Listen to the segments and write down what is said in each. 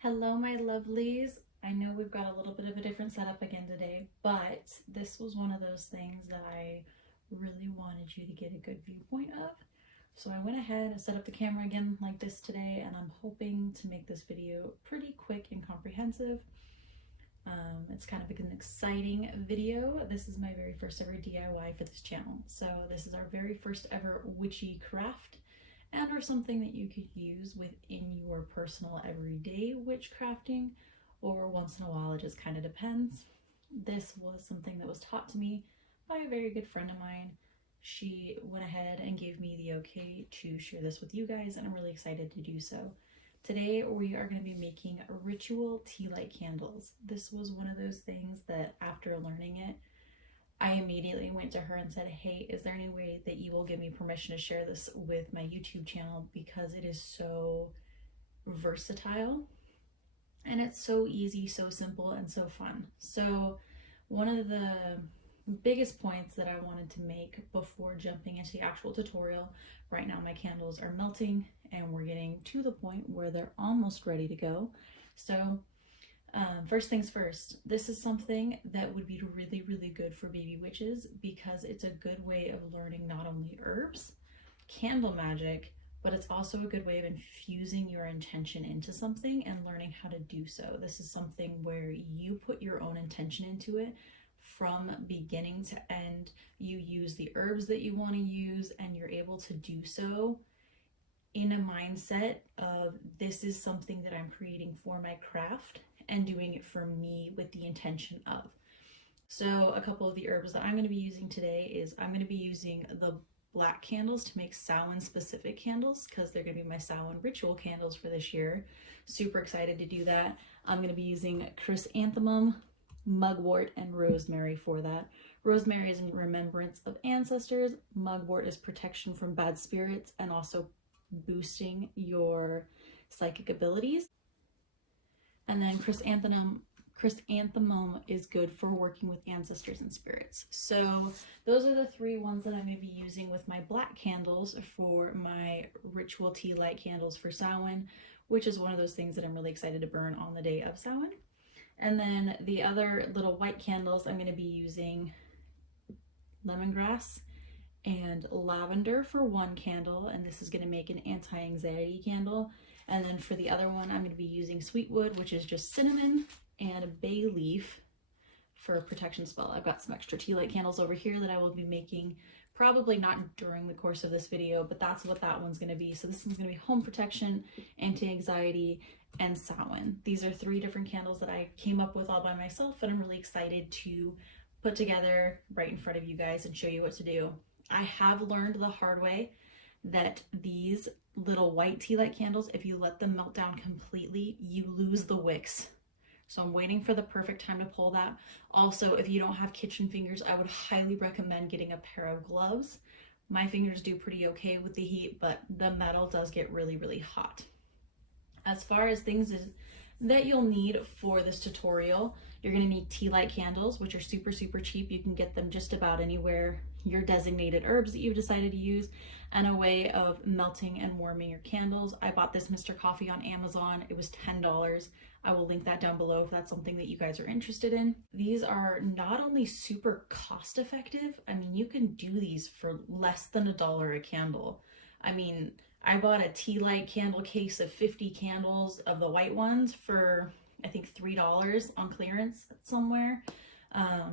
Hello, my lovelies. I know we've got a little bit of a different setup again today, but this was one of those things that I really wanted you to get a good viewpoint of. So I went ahead and set up the camera again like this today, and I'm hoping to make this video pretty quick and comprehensive. It's kind of an exciting video. This is my very first ever DIY for this channel. So this is our very first ever witchy craft, and or something that you could use within your personal everyday witchcrafting, or once in a while, it just kind of depends. This was something that was taught to me by a very good friend of mine. She went ahead and gave me the okay to share this with you guys, and I'm really excited to do so. Today we are going to be making ritual tea light candles. This was one of those things that after learning it, I immediately went to her and said, hey, is there any way that you will give me permission to share this with my YouTube channel, because it is so versatile and it's so easy, so simple, and so fun. So one of the biggest points that I wanted to make before jumping into the actual tutorial, right now my candles are melting and we're getting to the point where they're almost ready to go. So first things first, this is something that would be really, really good for baby witches, because it's a good way of learning not only herbs, candle magic, but it's also a good way of infusing your intention into something and learning how to do so. This is something where you put your own intention into it from beginning to end. You use the herbs that you want to use, and you're able to do so in a mindset of, this is something that I'm creating for my craft and doing it for me with the intention of. So a couple of the herbs that I'm going to be using today is, I'm going to be using the black candles to make Samhain specific candles, because they're going to be my Samhain ritual candles for this year. Super excited to do that. I'm going to be using chrysanthemum, mugwort, and rosemary for that. Rosemary is in remembrance of ancestors. Mugwort is protection from bad spirits and also boosting your psychic abilities. And then chrysanthemum is good for working with ancestors and spirits. So those are the three ones that I'm going to be using with my black candles for my ritual tea light candles for Samhain, which is one of those things that I'm really excited to burn on the day of Samhain. And then the other little white candles, I'm going to be using lemongrass and lavender for one candle, and this is going to make an anti-anxiety candle. And then for the other one, I'm going to be using sweetwood, which is just cinnamon, and a bay leaf for a protection spell. I've got some extra tea light candles over here that I will be making, probably not during the course of this video, but that's what that one's going to be. So this one's going to be home protection, anti-anxiety, and Samhain. These are three different candles that I came up with all by myself, and I'm really excited to put together right in front of you guys and show you what to do. I have learned the hard way that these little white tea light candles, if you let them melt down completely, you lose the wicks. So I'm waiting for the perfect time to pull that. Also, if you don't have kitchen fingers, I would highly recommend getting a pair of gloves. My fingers do pretty okay with the heat, but the metal does get really, really hot. As far as things that you'll need for this tutorial, you're going to need tea light candles, which are super, super cheap. You can get them just about anywhere. Your designated herbs that you've decided to use, and a way of melting and warming your candles. I bought this Mr. Coffee on Amazon. It was $10. I will link that down below if that's something that you guys are interested in. These are not only super cost effective, I mean, you can do these for less than $1 a candle. I mean, I bought a tea light candle case of 50 candles of the white ones for, I think, $3 on clearance somewhere.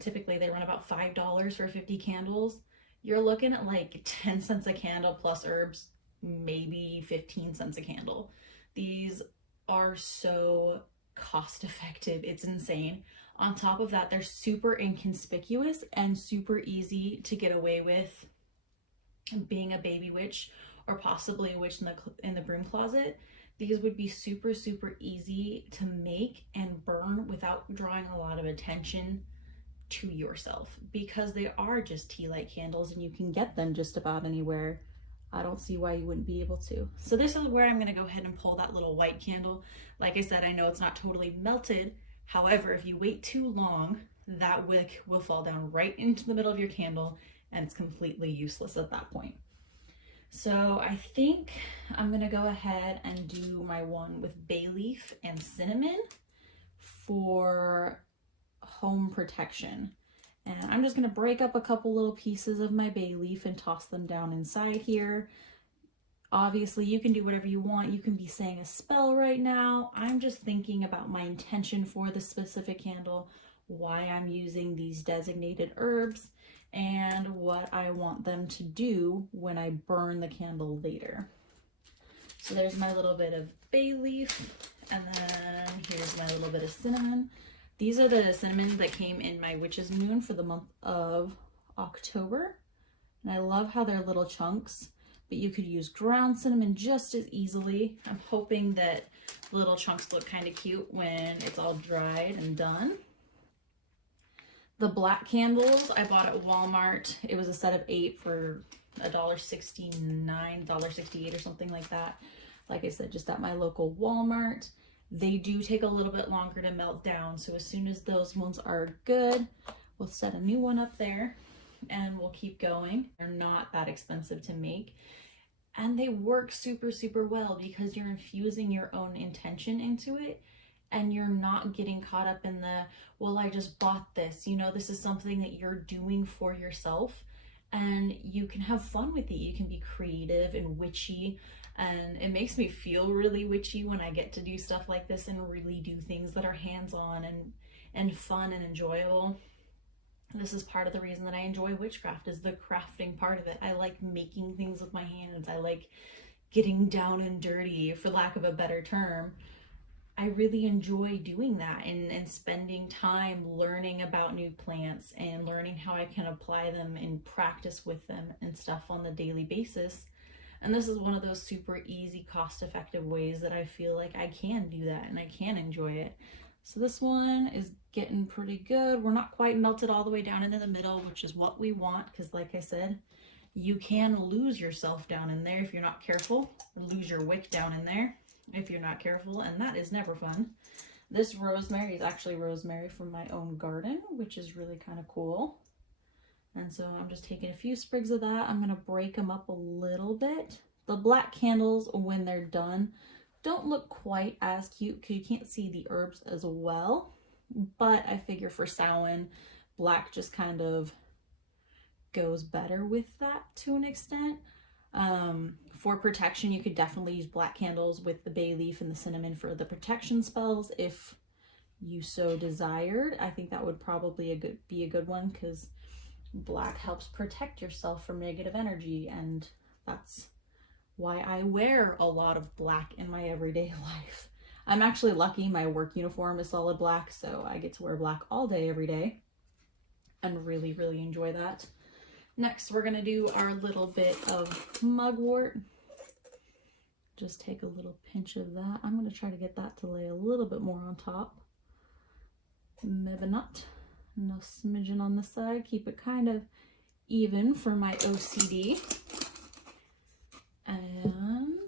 Typically they run about $5 for 50 candles. You're looking at like 10 cents a candle plus herbs, maybe 15 cents a candle. These are so cost effective, it's insane. On top of that, they're super inconspicuous and super easy to get away with being a baby witch, or possibly a witch in the broom closet. These would be super, super easy to make and burn without drawing a lot of attention to yourself, because they are just tea light candles and you can get them just about anywhere. I don't see why you wouldn't be able to. So this is where I'm going to go ahead and pull that little white candle. Like I said, I know it's not totally melted. However, if you wait too long, that wick will fall down right into the middle of your candle and it's completely useless at that point. So I think I'm gonna go ahead and do my one with bay leaf and cinnamon for home protection. And I'm just gonna break up a couple little pieces of my bay leaf and toss them down inside here. Obviously, you can do whatever you want. You can be saying a spell right now. I'm just thinking about my intention for the specific candle, why I'm using these designated herbs, and what I want them to do when I burn the candle later. So there's my little bit of bay leaf, and then here's my little bit of cinnamon. These are the cinnamon that came in my Witch's Moon for the month of October. And I love how they're little chunks, but you could use ground cinnamon just as easily. I'm hoping that little chunks look kind of cute when it's all dried and done. The black candles I bought at Walmart. It was a set of 8 for $1.69, $1.68 or something like that. Like I said, just at my local Walmart. They do take a little bit longer to melt down, so as soon as those ones are good, we'll set a new one up there and we'll keep going. They're not that expensive to make, and they work super, super well because you're infusing your own intention into it, and you're not getting caught up in the, well, I just bought this. You know, this is something that you're doing for yourself, and you can have fun with it. You can be creative and witchy. And it makes me feel really witchy when I get to do stuff like this and really do things that are hands-on and fun and enjoyable. This is part of the reason that I enjoy witchcraft, is the crafting part of it. I like making things with my hands. I like getting down and dirty, for lack of a better term. I really enjoy doing that and spending time learning about new plants and learning how I can apply them and practice with them and stuff on the daily basis. And this is one of those super easy, cost-effective ways that I feel like I can do that and I can enjoy it. So this one is getting pretty good. We're not quite melted all the way down into the middle, which is what we want, because like I said, you can lose yourself down in there if you're not careful, or lose your wick down in there if you're not careful, and that is never fun. This rosemary is actually rosemary from my own garden, which is really kind of cool. And so I'm just taking a few sprigs of that. I'm going to break them up a little bit. The black candles, when they're done, don't look quite as cute because you can't see the herbs as well. But I figure for Samhain, black just kind of goes better with that to an extent. For protection, you could definitely use black candles with the bay leaf and the cinnamon for the protection spells if you so desired. I think that would probably be a good one because black helps protect yourself from negative energy, and that's why I wear a lot of black in my everyday life. I'm actually lucky my work uniform is solid black, so I get to wear black all day every day and really, really enjoy that. Next, we're gonna do our little bit of mugwort. Just take a little pinch of that. I'm gonna try to get that to lay a little bit more on top. Maybe not. No smidgen on the side. Keep it kind of even for my OCD. And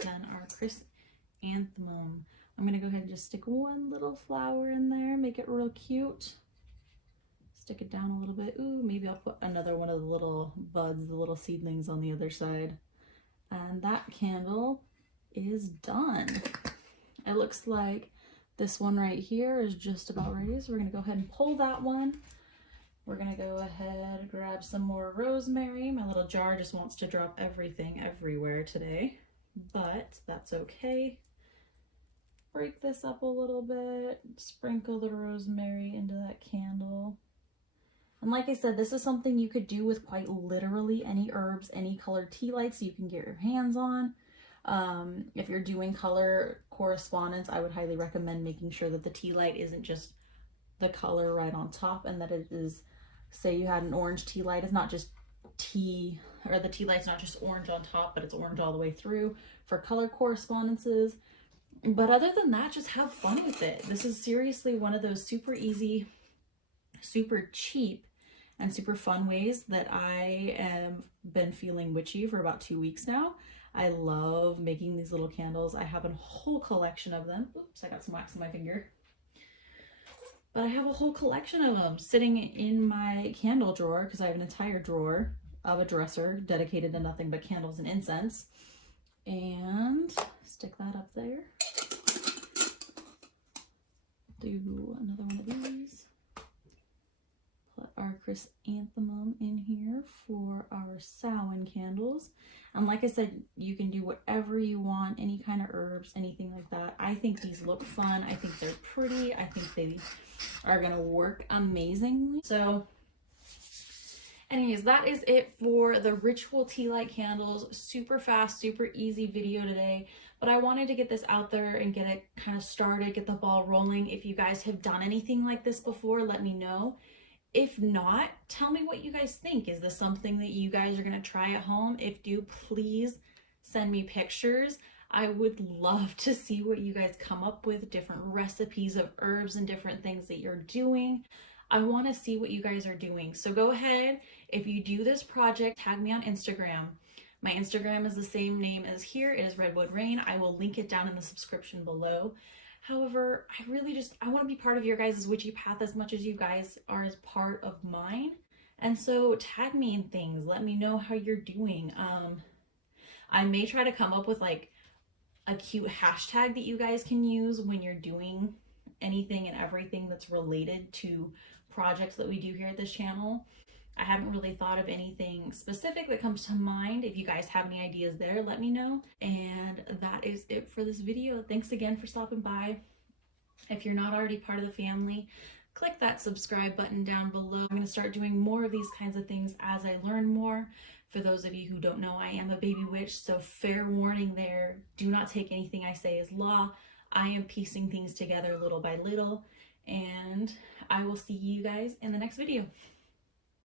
then our chrysanthemum. I'm going to go ahead and just stick one little flower in there. Make it real cute. Stick it down a little bit. Ooh, maybe I'll put another one of the little buds, the little seedlings on the other side. And that candle is done. It looks like this one right here is just about ready, so we're going to go ahead and pull that one. We're going to go ahead and grab some more rosemary. My little jar just wants to drop everything everywhere today, but that's okay. Break this up a little bit, sprinkle the rosemary into that candle. And like I said, this is something you could do with quite literally any herbs, any colored tea lights you can get your hands on. If you're doing color correspondence, I would highly recommend making sure that the tea light isn't just the color right on top, and that it is, say you had an orange tea light, it's not just tea, or the tea light's not just orange on top, but it's orange all the way through for color correspondences. But other than that, just have fun with it. This is seriously one of those super easy, super cheap, and super fun ways that I have been feeling witchy for about 2 weeks now. I love making these little candles. I have a whole collection of them. Oops, I got some wax on my finger. But I have a whole collection of them sitting in my candle drawer because I have an entire drawer of a dresser dedicated to nothing but candles and incense. And stick that up there. Do another one of these. Put our chrysanthemum in here for our Samhain candles. And like I said, you can do whatever you want, any kind of herbs, anything like that. I think these look fun. I think they're pretty. I think they are going to work amazingly. So anyways, that is it for the ritual tea light candles. Super fast, super easy video today. But I wanted to get this out there and get it kind of started, get the ball rolling. If you guys have done anything like this before, let me know. If not, tell me what you guys think. Is this something that you guys are going to try at home? If do, please send me pictures. I would love to see what you guys come up with, different recipes of herbs and different things that you're doing. I want to see what you guys are doing. So go ahead, if you do this project, tag me on Instagram. My Instagram is the same name as here. It is Redwood Rain. I will link it down in the subscription below. However, I want to be part of your guys' witchy path as much as you guys are as part of mine. And so tag me in things. Let me know how you're doing. I may try to come up with like a cute hashtag that you guys can use when you're doing anything and everything that's related to projects that we do here at this channel. I haven't really thought of anything specific that comes to mind. If you guys have any ideas there, let me know. And that is it for this video. Thanks again for stopping by. If you're not already part of the family, click that subscribe button down below. I'm going to start doing more of these kinds of things as I learn more. For those of you who don't know, I am a baby witch, so fair warning there. Do not take anything I say as law. I am piecing things together little by little, and I will see you guys in the next video.